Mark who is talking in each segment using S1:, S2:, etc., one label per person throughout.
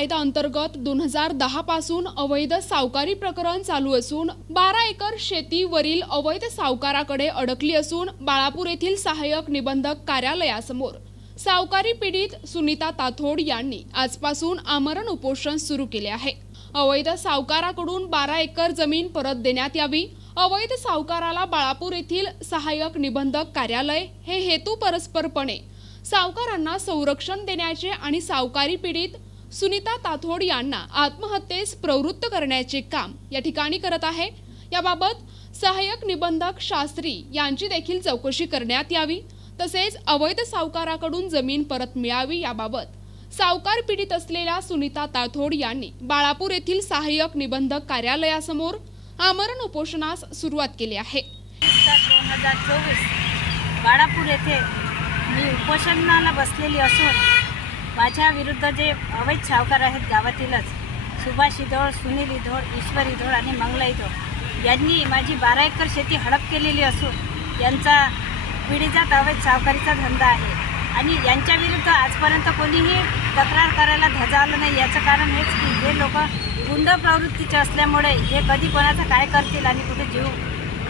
S1: कायदा अंतर्गत दोन हजार दहा पासून अवैध सावकारी प्रकरण चालू असून बारा एकर शेतीवरील अवैध सावकाराकडे अडकली असून बाळापूर येथील सहाय्यक निबंधक कार्यालयासमोर. सावकारी पीडित सुनीता ताथोड यांनी आजपासून आमरण उपोषण सुरू केले आहे. अवैध सावकाराकडून बारा एकर जमीन परत देण्यात यावी. अवैध सावकाराला बाळापूर येथील सहाय्यक निबंधक कार्यालय हे हेतू परस्परपणे सावकारांना संरक्षण देण्याचे आणि सावकारी पीडित सुनीता ताथोड यांना आत्महत्येस प्रवृत्त करण्याचे काम या ठिकाणी करत आहे. याबाबत सहाय्यक निबंधक शास्त्री यांची देखील चौकशी करण्यात यावी. तसेच अवैध सावकाराकडून जमीन परत मिळावी याबाबत सावकार पीडित असलेल्या सुनीता ताथोड यांनी बाळापूर येथील सहाय्यक निबंधक कार्यालयासमोर आमरण उपोषणास सुरुवात केली आहे.
S2: दोन हजार चोवीस बाळापूर येथे मी उपोषणाला बसलेली असून माझ्या विरुद्ध जे अवैध सावकार आहेत गावातीलच सुभाष इधोळ सुनील इधोळ ईश्वर इधोळ आणि मंगला इधोळ यांनी माझी बारा एकर शेती हडप केलेली असून यांचा पिढीजात अवैध सावकारीचा धंदा आहे. आणि यांच्याविरुद्ध आजपर्यंत कोणीही तक्रार करायला धजावलं नाही. याचं कारण हेच की हे लोक गुंड प्रवृत्तीचे असल्यामुळे हे कधी कोणाचं काय करतील आणि कुठे जीव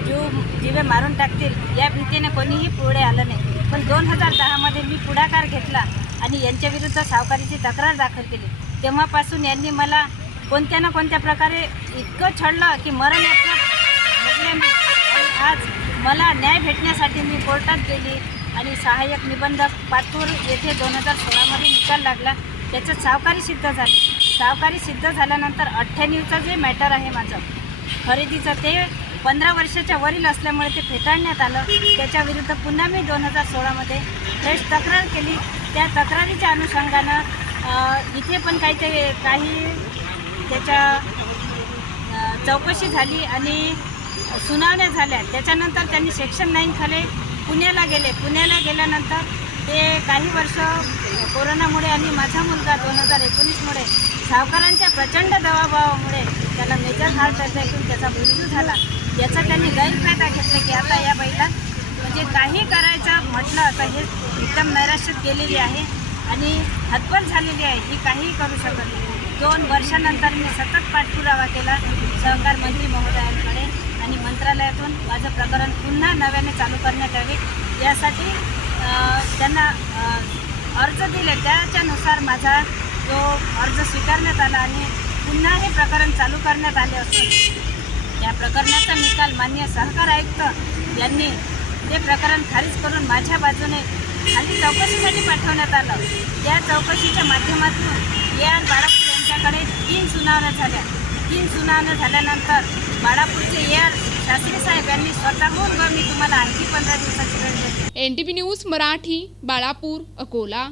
S2: जीव जीवे मारून टाकतील या भीतीने कोणीही पुढे आलं नाही. पण दोन हजार दहामध्ये मी पुढाकार घेतला. यांच्याविरुद्ध सावकारीची तक्रार दाखल केली. तेव्हापासून यांनी मला कोणत्या ना कोणत्या प्रकारे इतकं छळलं की मरण मी आज मला न्याय भेटण्यासाठी मी कोर्टात गेली आणि सहाय्यक निबंधक पातूर येथे दोन हजार सोळामध्ये निकाल लागला. त्याचं सावकारी सिद्ध झालं. सावकारी सिद्ध झाल्यानंतर अठ्ठ्याण्णवचं जे मॅटर आहे माझं खरेदीचं ते पंधरा वर्षाच्या वरील असल्यामुळे ते फेटाळण्यात आलं. त्याच्याविरुद्ध पुन्हा मी दोन हजार सोळामध्ये फ्रेश तक्रार केली. त्या तक्रारीच्या अनुषंगानं इथे पण काही ते काही त्याच्या चौकशी झाली आणि सुनावण्या झाल्या. त्याच्यानंतर त्यांनी सेक्शन नाईन खाली पुण्याला गेले. पुण्याला गेल्यानंतर ते काही वर्ष कोरोनामुळे आणि माझा मुलगा दोन हजार एकोणीसमुळे सावकारांच्या प्रचंड दबावामुळे त्याला मेजर हार्ट अटॅकून त्याचा मृत्यू झाला. याचा त्यांनी गैरफायदा घेतला की आता या बाईला म्हणजे काही करायचं म्हटलं तर हे एकदम नैराश्यात गेलेली आहे आणि हतबल झालेली आहे ही काहीही करू शकत नाही. दोन वर्षानंतर मी सतत पाठपुरावा केला सहकार मंत्री महोदयांकडे आणि मंत्रालयातून माझं प्रकरण पुन्हा नव्याने चालू करण्यात यावे. यासाठी त्यांना अर्ज दिले. त्याच्यानुसार माझा जो अर्ज स्वीकारण्यात आला आणि पुन्हा हे प्रकरण चालू करण्यात आले असून या प्रकरणाचा निकाल मान्य सहकार आयुक्त यांनी ते प्रकरण खारिज करून माझ्या बाजूने खाली चौकशीसाठी पाठवण्यात आलं. त्या चौकशीच्या माध्यमातून ए आर बाळापूर यांच्याकडे तीन सुनावण्या झाल्या. तीन सुनावण्या झाल्यानंतर बाळापूरचे ए आर शास्त्री साहेब यांनी स्वतःहून व मी तुम्हाला आणखी पंधरा दिवसाची वेळ देते.
S1: N T news Marathi Balapur Akola.